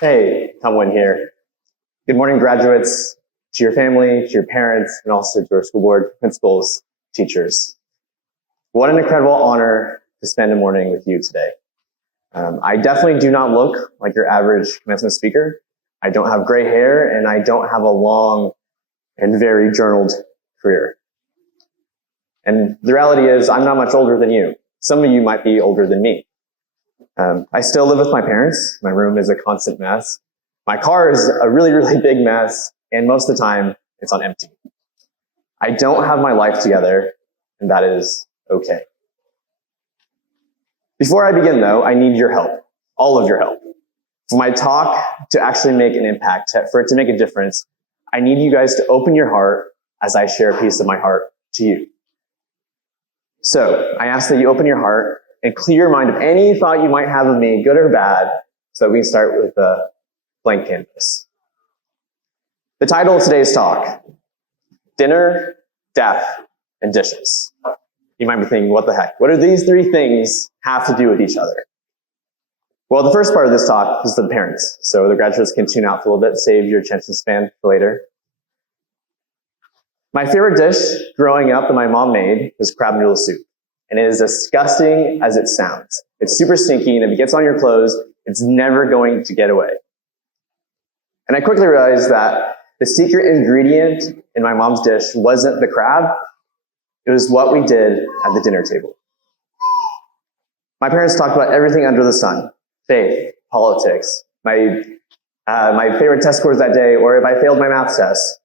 Hey, Tom Nguyen here. Good morning, graduates, to your family, to your parents, and also to our school board, principals, teachers. What an incredible honor to spend a morning with you today. I definitely do not look like your average commencement speaker. I don't have gray hair, and I don't have a long and very journaled career. And the reality is, I'm not much older than you. Some of you might be older than me. I still live with my parents. My room is a constant mess. My car is a really, really big mess, and most of the time, it's on empty. I don't have my life together, and that is okay. Before I begin, though, I need your help, all of your help. For my talk to actually make an impact, for it to make a difference, I need you guys to open your heart as I share a piece of my heart to you. So I ask that you open your heart and clear your mind of any thought you might have of me, good or bad, so that we can start with a blank canvas. The title of today's talk, Dinner, Death, and Dishes. You might be thinking, what the heck? What do these three things have to do with each other? Well, the first part of this talk is for the parents, so the graduates can tune out for a little bit, save your attention span for later. My favorite dish growing up that my mom made was crab noodle soup. And it is disgusting as it sounds. It's super stinky, and if it gets on your clothes, it's never going to get away. And I quickly realized that the secret ingredient in my mom's dish wasn't the crab, it was what we did at the dinner table. My parents talked about everything under the sun, faith, politics, my favorite test scores that day, or if I failed my math test.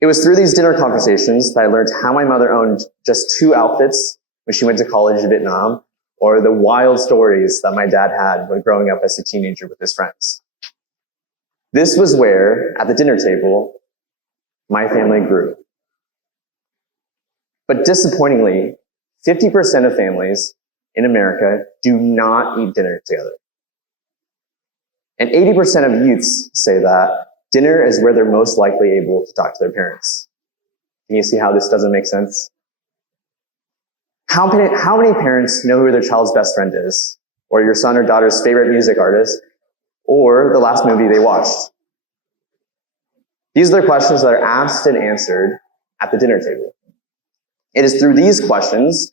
It was through these dinner conversations that I learned how my mother owned just 2 outfits when she went to college in Vietnam, or the wild stories that my dad had when growing up as a teenager with his friends. This was where, at the dinner table, my family grew. But disappointingly, 50% of families in America do not eat dinner together. And 80% of youths say that dinner is where they're most likely able to talk to their parents. Can you see how this doesn't make sense? How many parents know who their child's best friend is, or your son or daughter's favorite music artist, or the last movie they watched? These are the questions that are asked and answered at the dinner table. It is through these questions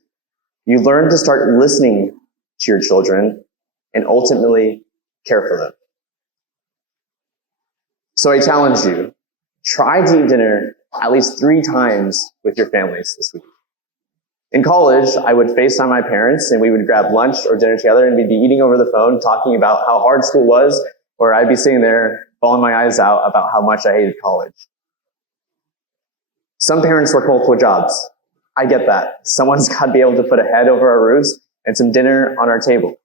you learn to start listening to your children and ultimately care for them. So I challenge you, try to eat dinner at least 3 times with your families this week. In college, I would FaceTime my parents and we would grab lunch or dinner together and we'd be eating over the phone, talking about how hard school was, or I'd be sitting there bawling my eyes out about how much I hated college. Some parents work multiple jobs. I get that. Someone's got to be able to put a head over our roofs and some dinner on our table.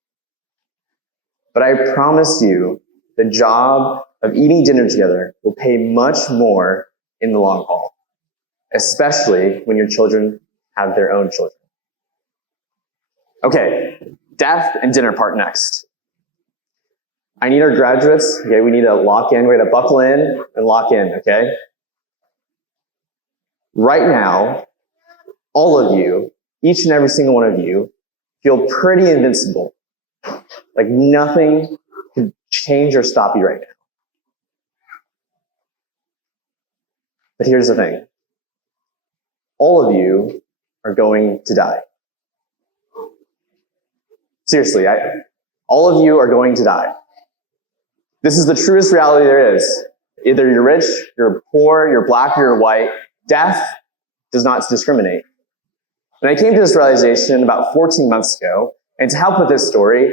But I promise you, the job of eating dinner together will pay much more in the long haul, especially when your children have their own children. Okay, death and dinner part next. I need our graduates, okay, we need to lock in, we're gonna buckle in and lock in, okay? Right now, all of you, each and every single one of you, feel pretty invincible. Like nothing can change or stop you right now. But here's the thing. All of you are going to die. Seriously, all of you are going to die. This is the truest reality there is. Either you're rich, you're poor, you're black, or you're white. Death does not discriminate. And I came to this realization about 14 months ago, and to help with this story,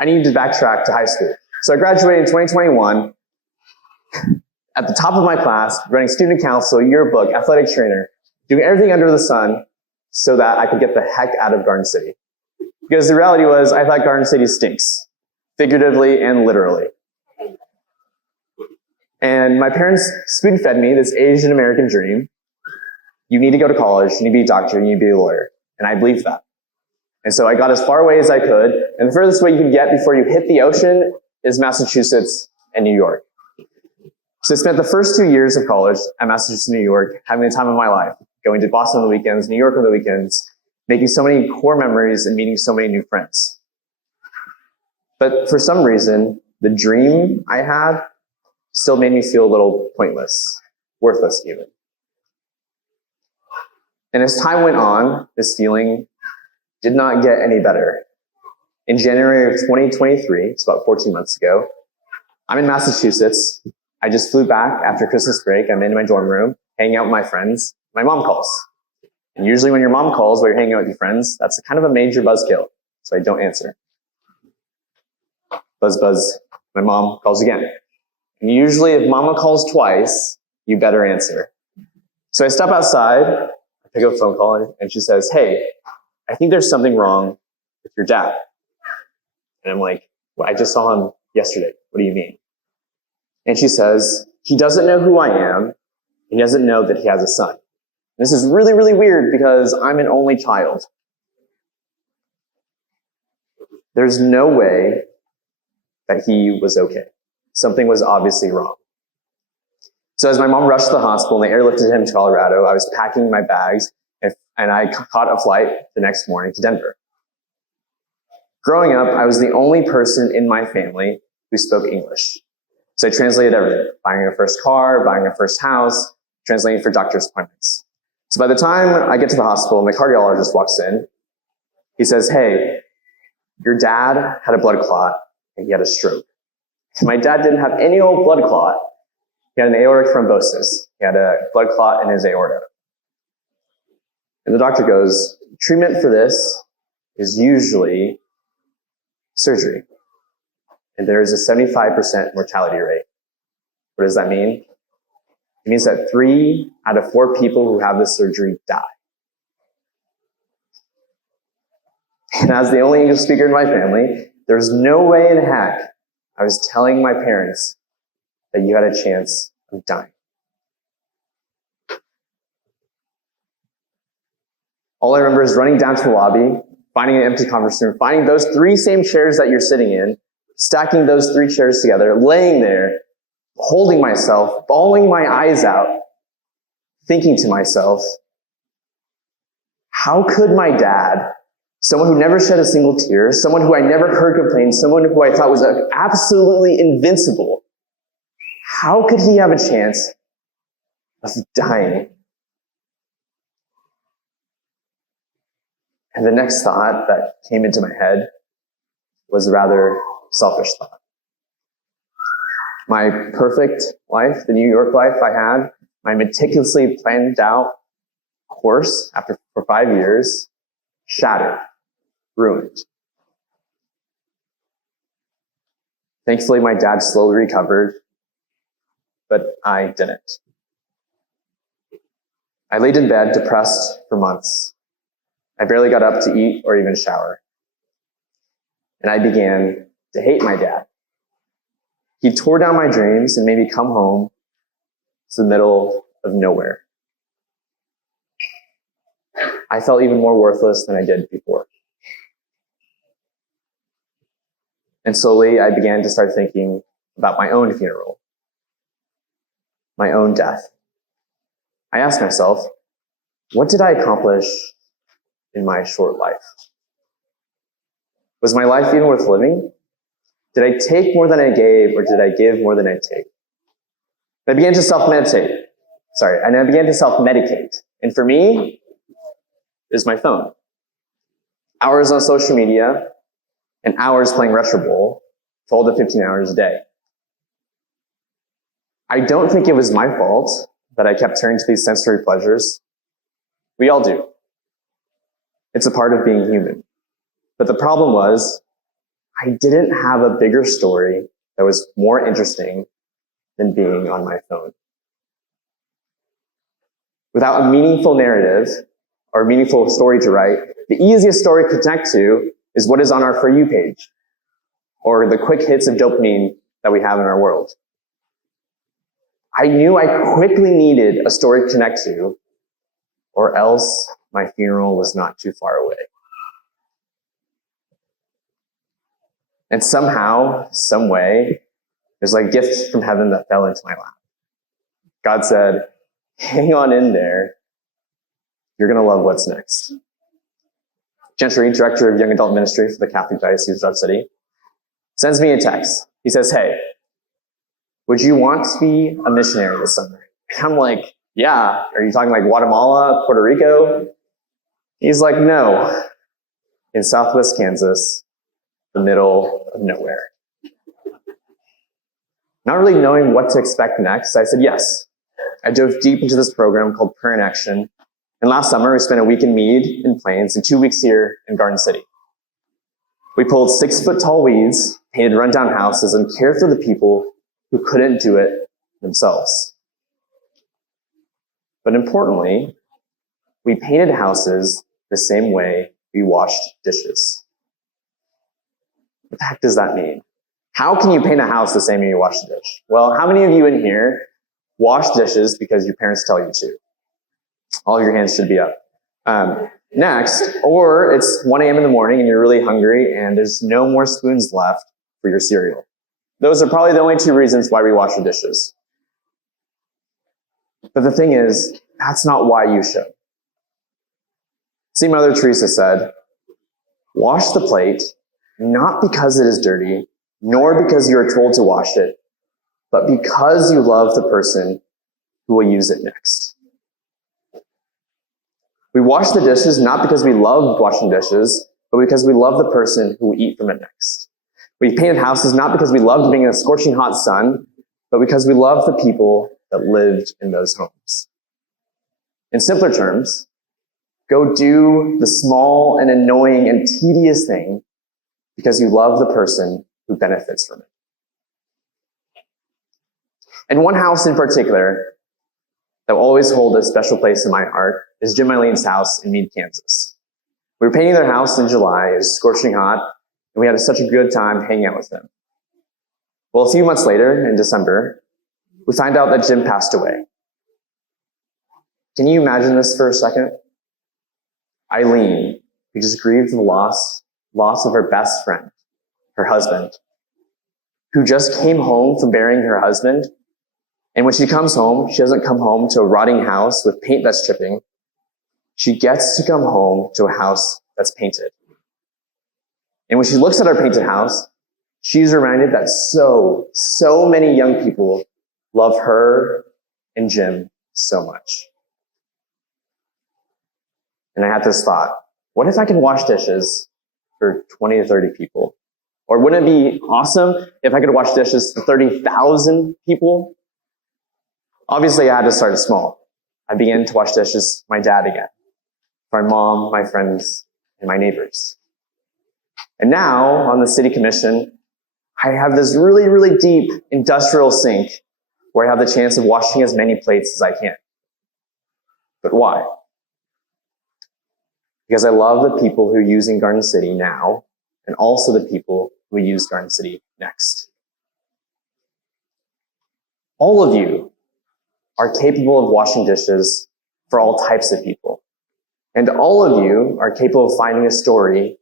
I needed to backtrack to high school. So I graduated in 2021, at the top of my class, running student council, yearbook, athletic trainer, doing everything under the sun so that I could get the heck out of Garden City. Because the reality was, I thought Garden City stinks, figuratively and literally. And my parents spoon-fed me this Asian American dream. You need to go to college, you need to be a doctor, you need to be a lawyer. And I believed that. And so I got as far away as I could, and the furthest way you can get before you hit the ocean is Massachusetts and New York. So I spent the first 2 years of college at Massachusetts, New York, having the time of my life, going to Boston on the weekends, New York on the weekends, making so many core memories and meeting so many new friends. But for some reason, the dream I had still made me feel a little pointless, worthless even. And as time went on, this feeling did not get any better. In January of 2023, it's about 14 months ago, I'm in Massachusetts. I just flew back after Christmas break. I'm in my dorm room, hanging out with my friends. My mom calls. And usually when your mom calls while you're hanging out with your friends, that's kind of a major buzzkill. So I don't answer. Buzz, buzz. My mom calls again. And usually if mama calls twice, you better answer. So I step outside, I pick up a phone call, and she says, "Hey, I think there's something wrong with your dad." And I'm like, "Well, I just saw him yesterday. What do you mean?" And she says, "He doesn't know who I am. He doesn't know that he has a son." And this is really, really weird because I'm an only child. There's no way that he was okay. Something was obviously wrong. So as my mom rushed to the hospital and they airlifted him to Colorado, I was packing my bags and I caught a flight the next morning to Denver. Growing up, I was the only person in my family who spoke English. So I translated everything, buying a first car, buying a first house, translating for doctor's appointments. So by the time I get to the hospital and the cardiologist walks in, he says, "Hey, your dad had a blood clot and he had a stroke." My dad didn't have any old blood clot. He had an aortic thrombosis. He had a blood clot in his aorta. And the doctor goes, "Treatment for this is usually surgery. And there is a 75% mortality rate." What does that mean? It means that 3 out of 4 people who have this surgery die. And as the only English speaker in my family, there's no way in heck I was telling my parents that you had a chance of dying. All I remember is running down to the lobby, finding an empty conference room, finding those 3 same chairs that you're sitting in, stacking those 3 chairs together, laying there, holding myself, bawling my eyes out, thinking to myself, how could my dad, someone who never shed a single tear, someone who I never heard complain, someone who I thought was absolutely invincible, how could he have a chance of dying? And the next thought that came into my head was a rather selfish thought. My perfect life, the New York life I had, my meticulously planned out course for 5 years, shattered, ruined. Thankfully, my dad slowly recovered, but I didn't. I laid in bed depressed for months. I barely got up to eat or even shower. And I began to hate my dad. He tore down my dreams and made me come home to the middle of nowhere. I felt even more worthless than I did before. And slowly I began to start thinking about my own funeral, my own death. I asked myself, what did I accomplish in my short life? Was my life even worth living? Did I take more than I gave, or did I give more than I take? I began to self-medicate. And for me, it was my phone. Hours on social media and hours playing Retro Bowl, 12 to 15 hours a day. I don't think it was my fault that I kept turning to these sensory pleasures. We all do. It's a part of being human. But the problem was, I didn't have a bigger story that was more interesting than being on my phone. Without a meaningful narrative or a meaningful story to write, the easiest story to connect to is what is on our For You page, or the quick hits of dopamine that we have in our world. I knew I quickly needed a story to connect to, or else my funeral was not too far away. And somehow, some way, there's like a gift from heaven that fell into my lap. God said, hang on in there. You're going to love what's next. Gentry, Director of Young Adult Ministry for the Catholic Diocese of Dodge City, sends me a text. He says, hey, would you want to be a missionary this summer? And I'm like, yeah. Are you talking like Guatemala, Puerto Rico? He's like, no, in Southwest Kansas, the middle of nowhere. Not really knowing what to expect next, I said yes. I dove deep into this program called Prayer in Action. And last summer, we spent a week in Meade in Plains and 2 weeks here in Garden City. We pulled 6-foot-tall weeds, painted rundown houses, and cared for the people who couldn't do it themselves. But importantly, we painted houses the same way we washed dishes. What the heck does that mean? How can you paint a house the same way you wash a dish? Well, how many of you in here wash dishes because your parents tell you to? All of your hands should be up. Next, or it's 1 a.m. in the morning and you're really hungry and there's no more spoons left for your cereal. Those are probably the only 2 reasons why we wash the dishes. But the thing is, that's not why you should. See, Mother Teresa said, wash the plate, not because it is dirty, nor because you are told to wash it, but because you love the person who will use it next. We wash the dishes not because we love washing dishes, but because we love the person who will eat from it next. We painted houses not because we loved being in the scorching hot sun, but because we love the people that lived in those homes. In simpler terms, go do the small and annoying and tedious thing because you love the person who benefits from it. And one house in particular that will always hold a special place in my heart is Jim and Eileen's house in Meade, Kansas. We were painting their house in July. It was scorching hot, and we had such a good time hanging out with them. Well, a few months later, in December, we find out that Jim passed away. Can you imagine this for a second? Eileen, who just grieved the loss of her best friend, her husband, who just came home from burying her husband. And when she comes home, she doesn't come home to a rotting house with paint that's chipping. She gets to come home to a house that's painted. And when she looks at our painted house, she's reminded that so many young people love her and Jim so much. And I had this thought, what if I could wash dishes for 20 to 30 people? Or wouldn't it be awesome if I could wash dishes for 30,000 people? Obviously, I had to start small. I began to wash dishes for my dad again, for my mom, my friends, and my neighbors. And now, on the City Commission, I have this really deep industrial sink where I have the chance of washing as many plates as I can. But why? Because I love the people who are using Garden City now, and also the people who use Garden City next. All of you are capable of washing dishes for all types of people. And all of you are capable of finding a story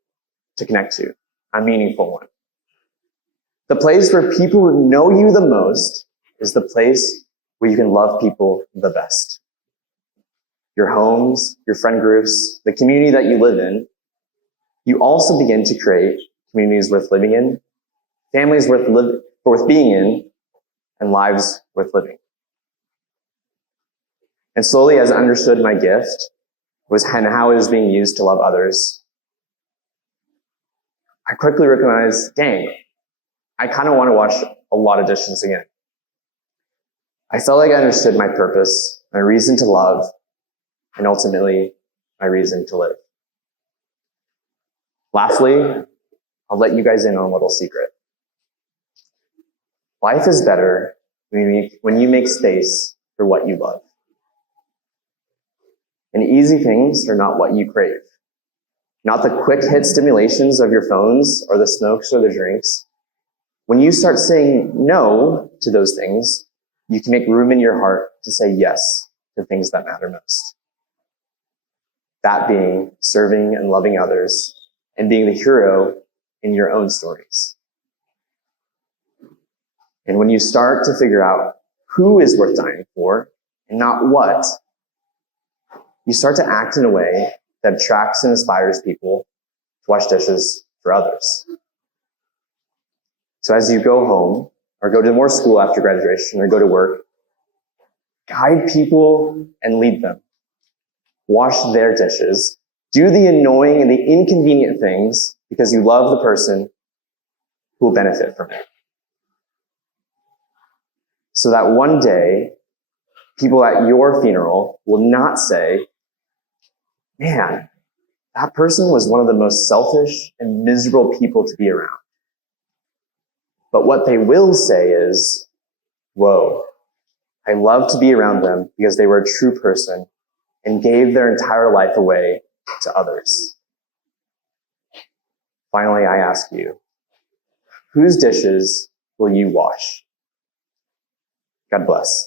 to connect to, a meaningful one. The place where people who know you the most is the place where you can love people the best. Your homes, your friend groups, the community that you live in, you also begin to create communities worth living in, families worth being in, and lives worth living. And slowly, as I understood my gift and how it was being used to love others, I quickly recognized, dang, I kind of want to wash a lot of dishes again. I felt like I understood my purpose, my reason to love, and ultimately, my reason to live. Lastly, I'll let you guys in on a little secret. Life is better when you make space for what you love. And easy things are not what you crave. Not the quick hit stimulations of your phones or the smokes or the drinks. When you start saying no to those things, you can make room in your heart to say yes to things that matter most. That being serving and loving others and being the hero in your own stories. And when you start to figure out who is worth dying for and not what, you start to act in a way that attracts and inspires people to wash dishes for others. So as you go home, or go to more school after graduation, or go to work, guide people and lead them. Wash their dishes. Do the annoying and the inconvenient things because you love the person who will benefit from it. So that one day, people at your funeral will not say, man, that person was one of the most selfish and miserable people to be around. But what they will say is, whoa, I love to be around them because they were a true person and gave their entire life away to others. Finally, I ask you, whose dishes will you wash? God bless.